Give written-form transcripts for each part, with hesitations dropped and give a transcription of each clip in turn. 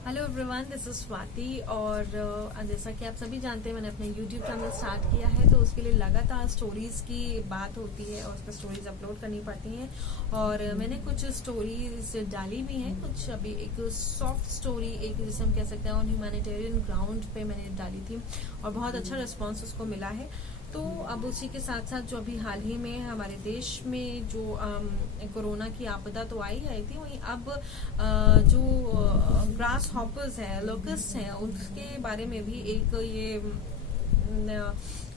Hello everyone, this is Swati. और जैसा कि आप सभी जानते हैं, मैंने अपना यूट्यूब चैनल स्टार्ट किया है, तो उसके लिए लगातार स्टोरीज की बात होती है और उस पर स्टोरीज अपलोड करनी पड़ती हैं। और मैंने कुछ स्टोरीज डाली भी हैं, कुछ अभी एक सॉफ्ट स्टोरी, एक जिसे हम कह सकते हैं ऑन ह्यूमैनिटेरियन ग्राउंड पे मैंने डाली थी और बहुत अच्छा रिस्पॉन्स उसको मिला है। तो अब उसी के साथ साथ जो अभी हाल ही में हमारे देश में जो कोरोना की आपदा तो आई थी, वहीं अब जो ग्रास हॉपर्स है, लोकस्ट हैं, उसके बारे में भी एक ये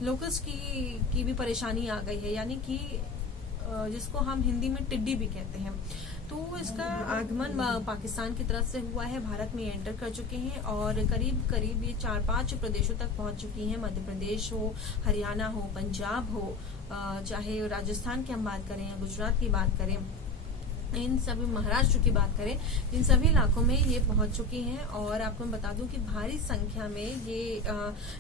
लोकस्ट की भी परेशानी आ गई है, यानी कि जिसको हम हिंदी में टिड्डी भी कहते हैं। तो इसका आगमन पाकिस्तान की तरफ से हुआ है, भारत में एंटर कर चुके हैं और करीब करीब ये 4-5 प्रदेशों तक पहुंच चुकी हैं। मध्य प्रदेश हो, हरियाणा हो, पंजाब हो, चाहे राजस्थान की हम बात करें या गुजरात की बात करें, इन सभी, महाराष्ट्र की बात करें, इन सभी इलाकों में ये पहुंच चुकी हैं। और आपको मैं बता दूं कि भारी संख्या में ये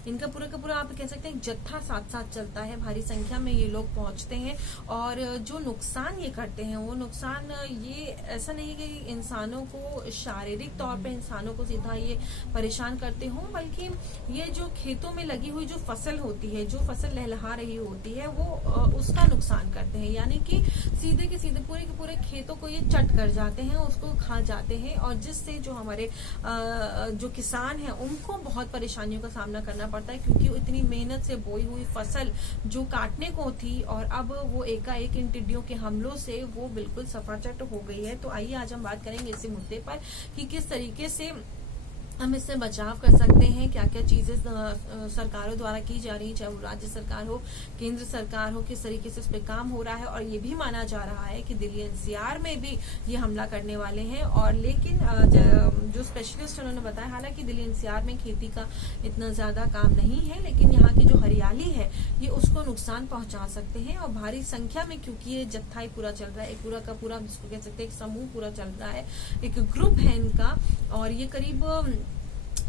इनका पूरा का पूरा आप कह सकते हैं जत्था साथ साथ चलता है। भारी संख्या में ये लोग पहुंचते हैं और जो नुकसान ये करते हैं, वो नुकसान ये ऐसा नहीं कि इंसानों को शारीरिक तौर पे इंसानों को सीधा ये परेशान करते हों, बल्कि ये जो खेतों में लगी हुई जो फसल होती है, जो फसल लहलहा रही होती है, वो उसका नुकसान करते हैं। यानी कि सीधे के सीधे पूरे के पूरे खेतों को ये चट कर जाते हैं, उसको खा जाते हैं और जिससे जो हमारे जो किसान हैं उनको बहुत परेशानियों का सामना करना पड़ता है, क्योंकि इतनी मेहनत से बोई हुई फसल जो काटने को थी और अब वो एकाएक इन टिड्डियों के हमलों से वो बिल्कुल सफाचट हो गई है। तो आइए आज हम बात करेंगे इसी मुद्दे पर कि किस तरीके से हम इससे बचाव कर सकते हैं, क्या क्या चीजें सरकारों द्वारा की जा रही है, चाहे वो राज्य सरकार हो, केंद्र सरकार हो, किस तरीके से उस पर काम हो रहा है। और ये भी माना जा रहा है कि दिल्ली एनसीआर में भी ये हमला करने वाले हैं। और लेकिन जो स्पेशलिस्ट उन्होंने बताया, हालांकि दिल्ली एनसीआर में खेती का इतना ज्यादा काम नहीं है, लेकिन यहाँ की जो हरियाली है ये उसको नुकसान पहुंचा सकते हैं। और भारी संख्या में, क्योंकि ये जत्था ही पूरा चल रहा है, एक पूरा का पूरा जिसको कह सकते हैं एक समूह पूरा चल रहा है, एक ग्रुप है इनका, और ये करीब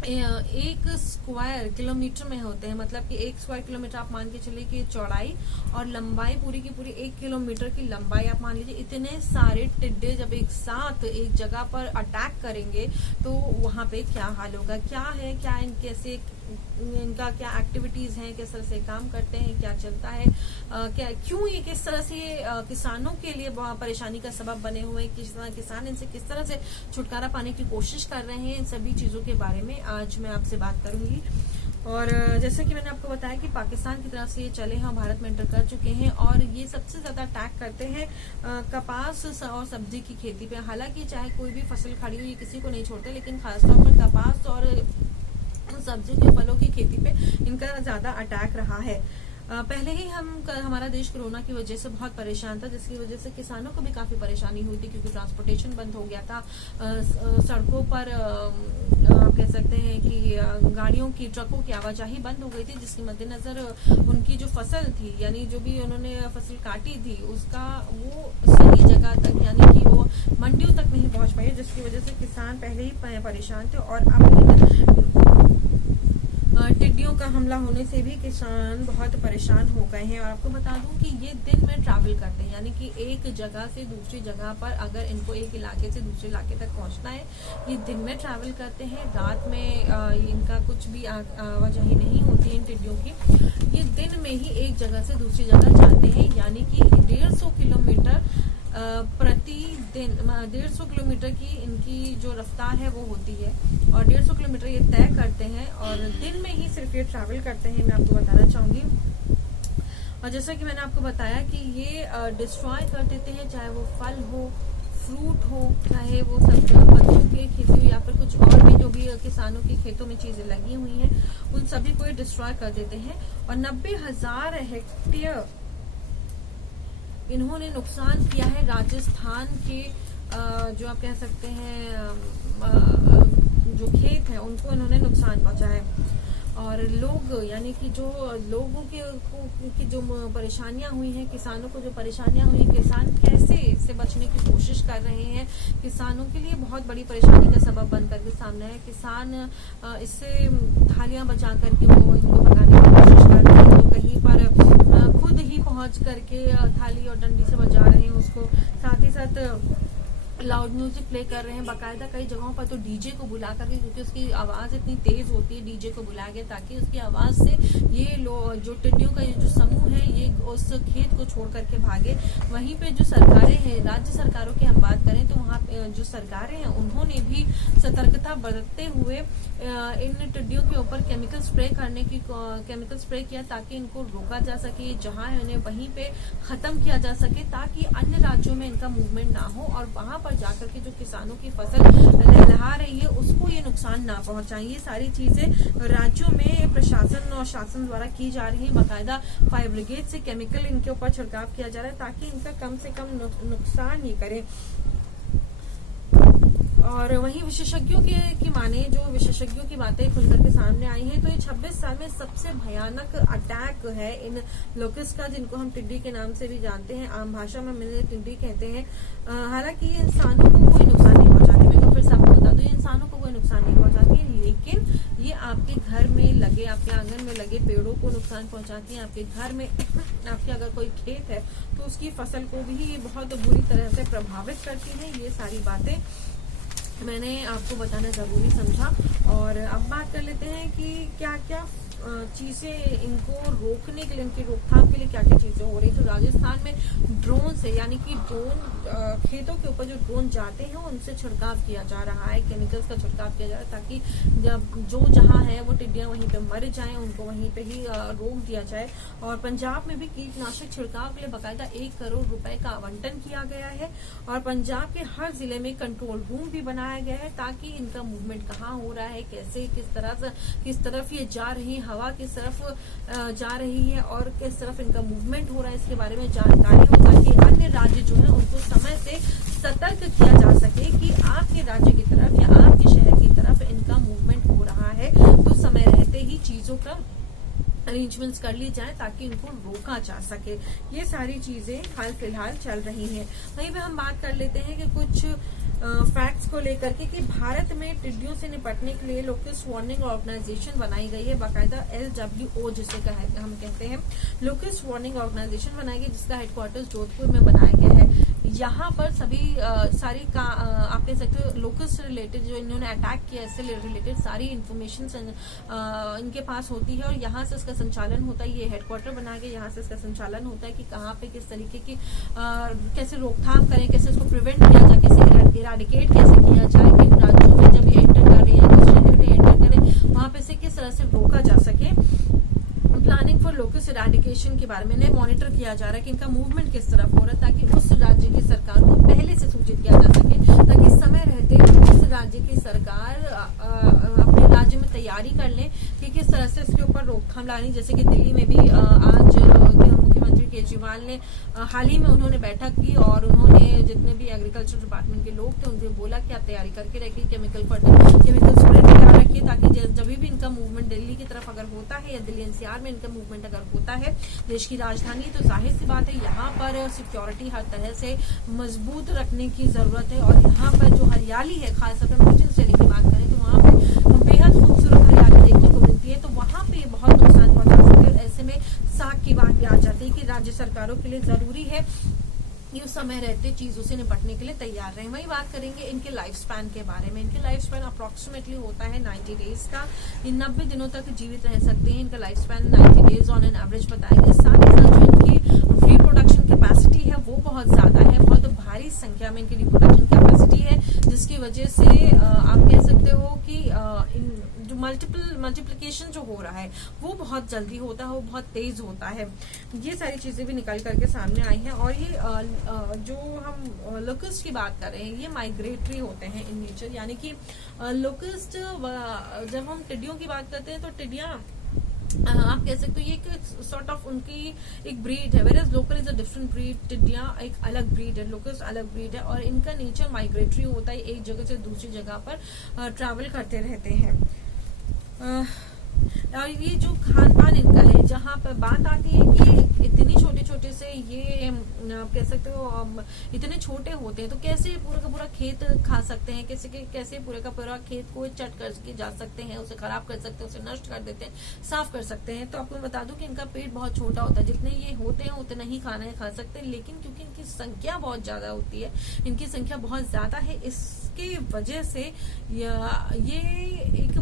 1 स्क्वायर किलोमीटर में होते हैं। मतलब कि 1 स्क्वायर किलोमीटर आप मान के चलिए कि चौड़ाई और लंबाई पूरी की पूरी 1 किलोमीटर की लंबाई आप मान लीजिए। इतने सारे टिड्डे जब एक साथ एक जगह पर अटैक करेंगे तो वहां पे क्या हाल होगा, क्या है, क्या कैसे इनका क्या एक्टिविटीज हैं, किस तरह से काम करते हैं, क्या चलता है, क्या क्यों ये किस तरह से किसानों के लिए परेशानी का सबब बने हुए हैं, किसान इनसे किस तरह से छुटकारा पाने की कोशिश कर रहे हैं, इन सभी चीजों के बारे में आज मैं आपसे बात करूंगी। और जैसे कि मैंने आपको बताया कि पाकिस्तान की तरफ से ये चले हैं, भारत में एंटर कर चुके हैं और ये सबसे ज्यादा अटैक करते हैं कपास और सब्जी की खेती पे। हालांकि चाहे कोई भी फसल खड़ी हुई किसी को नहीं छोड़ते, लेकिन खासतौर पर कपास और सब्जियों के फलों की खेती पे इनका ज्यादा अटैक रहा है। पहले ही हमारा देश कोरोना की वजह से बहुत परेशान था, जिसकी वजह से किसानों को भी काफी परेशानी हुई थी, क्योंकि ट्रांसपोर्टेशन बंद हो गया था। सड़कों पर आप कह सकते हैं कि गाड़ियों की, ट्रकों की आवाजाही बंद हो गई थी, जिसके मद्देनजर उनकी जो फसल थी, यानी जो भी उन्होंने फसल काटी थी, उसका वो सही जगह तक, यानी कि वो मंडियों तक नहीं पहुंच पाई, जिसकी वजह से किसान पहले ही परेशान थे। और अब टिड्डियों का हमला होने से भी किसान बहुत परेशान हो गए हैं। और आपको बता दूं कि ये दिन में ट्रैवल करते हैं, यानी कि एक जगह से दूसरी जगह पर अगर इनको एक इलाके से दूसरे इलाके तक पहुंचना है, ये दिन में ट्रैवल करते हैं। रात में इनका कुछ भी आवाजाही नहीं होती है इन टिड्डियों की। ये दिन में ही एक जगह से दूसरी जगह जाते हैं, यानी कि 150 किलोमीटर प्रतिदिन, 150 किलोमीटर की इनकी जो रफ्तार है वो होती है और 150 किलोमीटर ये तय करते हैं और दिन में ही सिर्फ ये ट्रैवल करते हैं, मैं आपको बताना चाहूंगी। और जैसा कि मैंने आपको बताया कि ये डिस्ट्रॉय कर देते हैं, चाहे वो फल हो, फ्रूट हो, चाहे वो सब बच्चों की खेती हो या फिर कुछ और भी जो भी किसानों की खेतों में चीजें लगी हुई हैं, उन सभी को ये डिस्ट्रॉय कर देते हैं। और 90,000 हेक्टेयर इन्होंने नुकसान किया है राजस्थान के जो आप कह सकते हैं जो खेत है, उनको इन्होंने नुकसान पहुंचा है। और लोग, यानी कि जो लोगों की जो परेशानियां हुई हैं, किसानों को जो परेशानियां हुई, किसान कैसे इससे बचने की कोशिश कर रहे हैं, किसानों के लिए बहुत बड़ी परेशानी का सबब बन करके सामने है। किसान इससे थालियां बचा करके वो इनको भगाने की कोशिश कर रहे हैं, तो कहीं पर खुद ही पहुंच करके थाली और डंडी से बजा रहे हैं उसको। साथ ही साथ लाउड म्यूजिक प्ले कर रहे हैं, बाकायदा कई जगहों पर तो डीजे को बुला करके, क्योंकि उसकी आवाज इतनी तेज होती है, डीजे को बुलाया गया ताकि उसकी आवाज से ये जो टिड्डियों का ये जो समूह है ये उस खेत को छोड़ करके भागे। वहीं पे जो सरकारें हैं, राज्य सरकारों की हम बात करें तो वहाँ जो सरकारें हैं उन्होंने भी सतर्कता बरतते हुए इन टिड्डियों के ऊपर केमिकल स्प्रे किया ताकि इनको रोका जा सके, जहां इन्हें वहीं पे खत्म किया जा सके ताकि अन्य राज्यों में इनका मूवमेंट ना हो और वहां पर जाकर के जो किसानों की फसल लहलहा रही है उसको ये नुकसान ना पहुंचाए। ये सारी चीजें राज्यों में प्रशासन और शासन द्वारा की जा रही है। बाकायदा फायर ब्रिगेड से केमिकल इनके ऊपर छिड़काव किया जा रहा है ताकि इनका कम से कम नुकसान ही करे। और वहीं विशेषज्ञों की माने, जो विशेषज्ञों की बातें खुलकर के सामने आई हैं, तो ये 26 साल में सबसे भयानक अटैक है इन लोकस्ट का, जिनको हम टिड्डी के नाम से भी जानते हैं, आम भाषा में टिड्डी कहते हैं। हालांकि ये इंसानों को कोई नुकसान नहीं पहुंचाती, मैं तो फिर से आपको बता दूं, ये इंसानों को कोई नुकसान नहीं पहुंचाती है, लेकिन ये आपके घर में लगे, आपके आंगन में लगे पेड़ों को नुकसान पहुंचाती है। आपके घर में आपके अगर कोई खेत है तो उसकी फसल को भी ये बहुत बुरी तरह से प्रभावित करती है। ये सारी बातें मैंने आपको बताना जरूरी समझा। और अब बात कर लेते हैं कि क्या क्या चीजें इनको रोकने के लिए, इनकी रोकथाम के लिए क्या क्या चीजें हो रही। तो राजस्थान में ड्रोन से, यानी कि ड्रोन खेतों के ऊपर जो ड्रोन जाते हैं उनसे छिड़काव किया जा रहा है, केमिकल्स का छिड़काव किया जा रहा है ताकि जो जहां है वो टिड्डियां वहीं पे मर जाएं, उनको वहीं पे ही रोक दिया जाए। और पंजाब में भी कीटनाशक छिड़काव के लिए बाकायदा 1 करोड़ रुपए का आवंटन किया गया है और पंजाब के हर जिले में कंट्रोल रूम भी बनाया गया है ताकि इनका मूवमेंट कहाँ हो रहा है, कैसे किस तरफ ये जा रही, हवा किस तरफ जा रही है और किस तरफ इनका मूवमेंट हो रहा है, इसके बारे में जानकारी हो ताकि अन्य राज्य जो है उनको समय से सतर्क किया जा सके कि आपके राज्य की तरफ या आपके शहर की तरफ इनका मूवमेंट हो रहा है, तो समय रहते ही चीजों का अरेंजमेंट्स कर ली जाए ताकि इनको रोका जा सके। ये सारी चीजें हाल फिलहाल चल रही हैं। वहीं पे हम बात कर लेते हैं कि कुछ फैक्ट्स को लेकर के कि भारत में टिड्डियों से निपटने के लिए लोकस्ट वार्निंग ऑर्गेनाइजेशन बनाई गई है, बाकायदा LWO जिसे हम कहते हैं, लोकस्ट वार्निंग ऑर्गेनाइजेशन बनाई गई जिसका हेडक्वार्टर्स जोधपुर में बनाया गया है। यहाँ पर सभी सारी आप कह सकते हो लोकस्ट से रिलेटेड, जो इन्होंने अटैक किया इससे रिलेटेड सारी इंफॉर्मेशन इनके पास होती है और यहाँ से इसका संचालन होता है। ये हेडक्वार्टर बना के यहाँ से इसका संचालन होता है कि कहाँ पे किस तरीके की कैसे रोकथाम करें, कैसे इसको प्रिवेंट किया जाए, कैसे इराडिकेट कैसे किया जाए, किन राज्यों में जब ये एंटर कर रही है, किस शहर में एंटर करें, वहां पे से किस तरह से रोका जा सके। प्लानिंग फॉर लोकस्ट इराडिकेशन के बारे में मॉनिटर किया जा रहा है कि इनका मूवमेंट किस तरफ हो रहा है ताकि उस राज्य की सरकार को पहले से सूचित किया जा सके, ताकि समय रहते उस राज्य की सरकार अपने राज्य में तैयारी कर ले कि किस तरह से इसके ऊपर रोकथाम लानी। जैसे कि दिल्ली में भी आज मुख्यमंत्री केजरीवाल ने हाल ही में उन्होंने बैठक की और उन्होंने जितने भी एग्रीकल्चर डिपार्टमेंट के लोग थे उनसे बोला कि आप तैयारी करके रखिए, केमिकल स्प्रे तैयार रखिए ताकि जब भी इनका मूवमेंट दिल्ली की तरफ अगर होता है या दिल्ली NCR में इनका मूवमेंट अगर होता है, देश की राजधानी, तो जाहिर सी बात है यहाँ पर सिक्योरिटी हर तरह से मजबूत रखने की जरूरत है। और यहाँ पर जो हरियाली है, खासकर मोचन शहरी की बात करें तो वहाँ पे बेहद खूबसूरत हरियाली देखने को मिलती है, तो वहाँ पे बहुत नुकसान पहुंचा सकते हैं। ऐसे में साख की बात भी आ जाती है कि राज्य सरकारों के लिए जरूरी है ये उस समय रहते चीजों से निपटने के लिए तैयार रहे। वही बात करेंगे इनके लाइफ स्पैन के बारे में। इनके लाइफ स्पैन अप्रोक्सीमेटली होता है 90 डेज का। ये 90 दिनों तक जीवित रह सकते हैं। इनका life span 90 days on an average बताया गया। साथ ही साथ जो इनकी रिप्रोडक्शन कैपेसिटी है वो बहुत ज्यादा है, बहुत भारी संख्या में इनकी रिप्रोडक्शन कैपेसिटी है, जिसकी वजह से आप कह सकते हो कि जो मल्टीप्लिकेशन जो हो रहा है वो बहुत जल्दी होता है, वो बहुत तेज होता है। ये सारी चीजें भी निकल करके सामने आई हैं। और ये जो हम लोकस्ट की बात कर रहे हैं ये माइग्रेटरी होते हैं इन नेचर, यानी कि लोकस्ट जब हम टिड्डियों की बात करते हैं तो टिड्डियां आप कह सकते हो ये एक सॉर्ट ऑफ उनकी एक ब्रीड है, whereas local is a different breed. टिड्डियां एक अलग ब्रीड है, लोकस्ट अलग ब्रीड है और इनका नेचर माइग्रेटरी होता है, एक जगह से दूसरी जगह पर ट्रैवल करते रहते हैं। और ये जो खान पान इनका है, जहाँ पर बात आती है कि इतनी छोटे छोटे से ये कह सकते हो इतने छोटे होते हैं तो कैसे पूरा का पूरा खेत खा सकते हैं, कैसे पूरे का पूरा खेत को चट करके जा सकते हैं, उसे खराब कर सकते हैं, उसे नष्ट कर देते हैं, साफ कर सकते हैं। तो आपको बता दूं कि इनका पेट बहुत छोटा होता है, जितने ये होते हैं उतना ही खाना खा सकते हैं, लेकिन क्योंकि इनकी संख्या बहुत ज्यादा होती है, इनकी संख्या बहुत ज्यादा है। इसके वजह से ये एक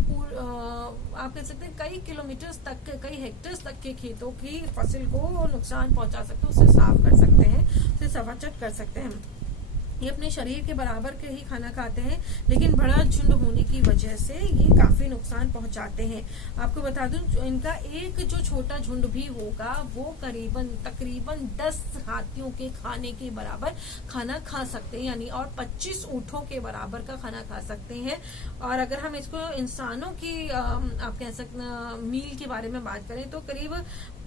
आप कह सकते हैं कई किलोमीटर तक, कई हेक्टेयर्स तक के खेतों की फसल को नुकसान पहुंचा सकते हैं, उसे साफ कर सकते हैं, उसे सवाचट कर सकते हैं। ये अपने शरीर के बराबर के ही खाना खाते हैं, लेकिन बड़ा झुंड होने की वजह से ये काफी नुकसान पहुंचाते हैं। आपको बता दूं, इनका एक जो छोटा झुंड भी होगा वो तकरीबन 10 हाथियों के खाने के बराबर खाना खा सकते हैं, यानी और 25 ऊंटों के बराबर का खाना खा सकते हैं। और अगर हम इसको इंसानों की आप कह सकते मील के बारे में बात करें तो करीब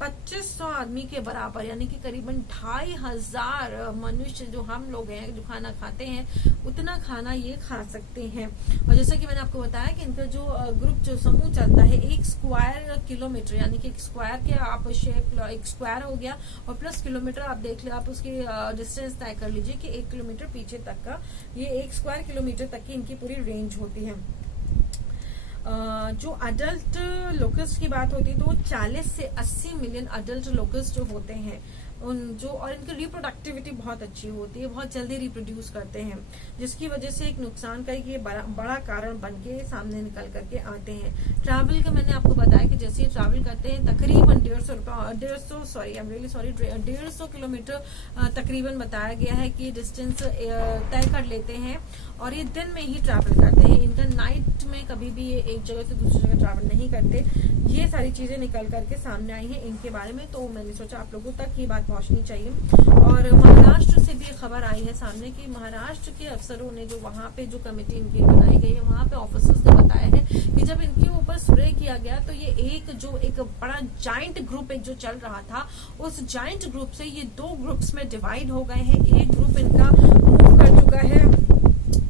2500 आदमी के बराबर, यानी कि करीबन 2500 मनुष्य जो हम लोग हैं जो खाना खाते हैं उतना खाना ये खा सकते हैं। और जैसा कि मैंने आपको बताया कि इनका जो ग्रुप जो समूह चलता है 1 स्क्वायर किलोमीटर, यानी कि 1 स्क्वायर के आप शेप 1 स्क्वायर हो गया और प्लस किलोमीटर आप देख ले, आप उसकी डिस्टेंस तय कर लीजिए कि 1 किलोमीटर पीछे तक का, ये 1 स्क्वायर किलोमीटर तक की इनकी पूरी रेंज होती है। जो अडल्ट लोकस्ट की बात होती है तो 40 से 80 मिलियन अडल्ट लोकस्ट जो होते हैं और इनकी रिप्रोडक्टिविटी बहुत अच्छी होती है, बहुत जल्दी रिप्रोड्यूस करते हैं, जिसकी वजह से एक नुकसान का ये बड़ा कारण बन के सामने निकल करके आते हैं। ट्रैवल का मैंने आपको बताया कि जैसे ट्रैवल करते हैं तकरीबन 150 किलोमीटर तकरीबन बताया गया है कि डिस्टेंस तय कर लेते हैं, और ये दिन में ही ट्रैवल करते हैं। इनका नाइट में कभी भी ये एक जगह से दूसरी जगह ट्रैवल नहीं करते। ये सारी चीजें निकल करके सामने आई हैं इनके बारे में, तो मैंने सोचा आप लोगों तक ये बात पहुंचनी चाहिए। और महाराष्ट्र से भी खबर आई है सामने कि महाराष्ट्र के अफसरों ने जो वहां पे जो कमेटी इनकी बनाई गई है, वहां पे ऑफिसर्स ने बताया है कि जब इनके ऊपर सर्वे किया गया तो ये एक बड़ा जाइंट ग्रुप जो चल रहा था, उस जाइंट ग्रुप से ये 2 ग्रुप्स में डिवाइड हो गए हैं। एक ग्रुप इनका मूव कर चुका है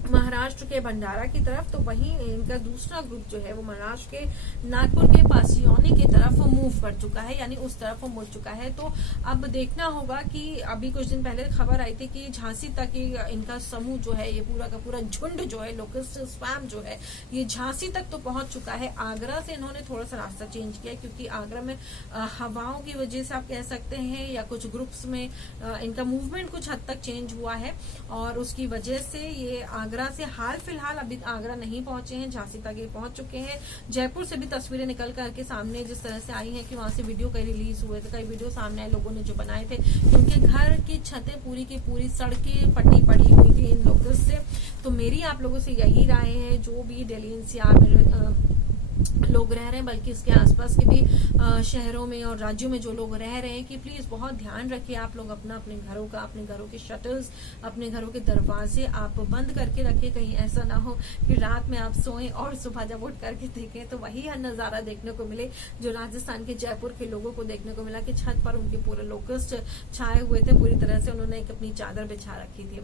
महाराष्ट्र के भंडारा की तरफ, तो वहीं इनका दूसरा ग्रुप जो है वो महाराष्ट्र के नागपुर के पासियोनी की तरफ मूव कर चुका है, यानी उस तरफ वो मुड़ चुका है। तो अब देखना होगा कि अभी कुछ दिन पहले खबर आई थी कि झांसी तक इनका समूह जो है, ये पूरा का पूरा झुंड जो है, लोकस्ट स्वैम जो है, ये झांसी तक तो पहुंच चुका है। आगरा से इन्होंने थोड़ा सा रास्ता चेंज किया क्योंकि आगरा में हवाओं की वजह से आप कह सकते हैं, या कुछ ग्रुप्स में इनका मूवमेंट कुछ हद तक चेंज हुआ है, और उसकी वजह से ये आगरा से हाल फिलहाल अभी आगरा नहीं पहुंचे हैं, झांसी तक ये पहुंच चुके हैं। जयपुर से भी तस्वीरें निकल करके सामने जिस तरह से आई हैं कि वहां से वीडियो कई रिलीज हुए थे, कई वीडियो सामने आए लोगों ने जो बनाए थे, उनके घर की छतें पूरी की पूरी सड़कें पट्टी पड़ी हुई थी इन लोगों से। तो मेरी आप लोगों से यही राय है, जो भी दिल्ली एनसीआर में लोग रह रहे हैं, बल्कि इसके आसपास के भी शहरों में और राज्यों में जो लोग रह रहे हैं, कि प्लीज बहुत ध्यान रखिए आप लोग अपने घरों का, अपने घरों के शटर्स, अपने घरों के दरवाजे आप बंद करके रखिए। कहीं ऐसा ना हो कि रात में आप सोएं और सुबह जब उठ करके देखें तो वही नजारा देखने को मिले जो राजस्थान के जयपुर के लोगों को देखने को मिला कि छत पर उनके पूरे लोकस्ट छाए हुए थे, पूरी तरह से उन्होंने एक अपनी चादर बिछा रखी थी।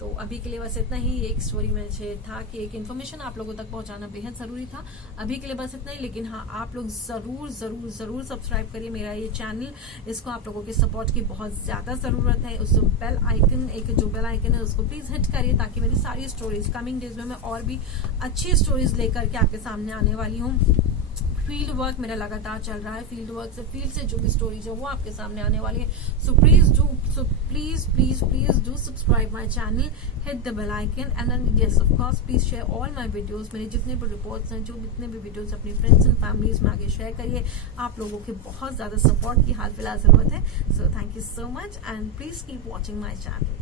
तो अभी के लिए बस इतना ही। एक स्टोरी में था कि एक इन्फॉर्मेशन आप लोगों तक पहुंचाना बेहद जरूरी था। अभी के लिए बस इतना ही, लेकिन हाँ, आप लोग जरूर जरूर जरूर सब्सक्राइब करिए मेरा ये चैनल। इसको आप लोगों के सपोर्ट की बहुत ज्यादा जरूरत है। उस बेल आइकन, एक जो बेल आइकन है उसको प्लीज हिट करिए, ताकि मेरी सारी स्टोरीज कमिंग डेज में मैं और भी अच्छी स्टोरीज लेकर के आपके सामने आने वाली हूँ। फील्ड वर्क मेरा लगातार चल रहा है, फील्ड वर्क से फील्ड से जो भी स्टोरीज है वो आपके सामने आने वाली है। So please do subscribe my channel, hit the bell icon, and then yes of course please share all my videos. मेरे जितने भी रिपोर्ट्स हैं, जो जितने भी वीडियोस अपनी फ्रेंड्स एंड फैमिलीज में आगे शेयर करिए। आप लोगों के बहुत ज्यादा सपोर्ट की हाल फिलहाल जरूरत है। So thank you so much, and please keep watching my channel.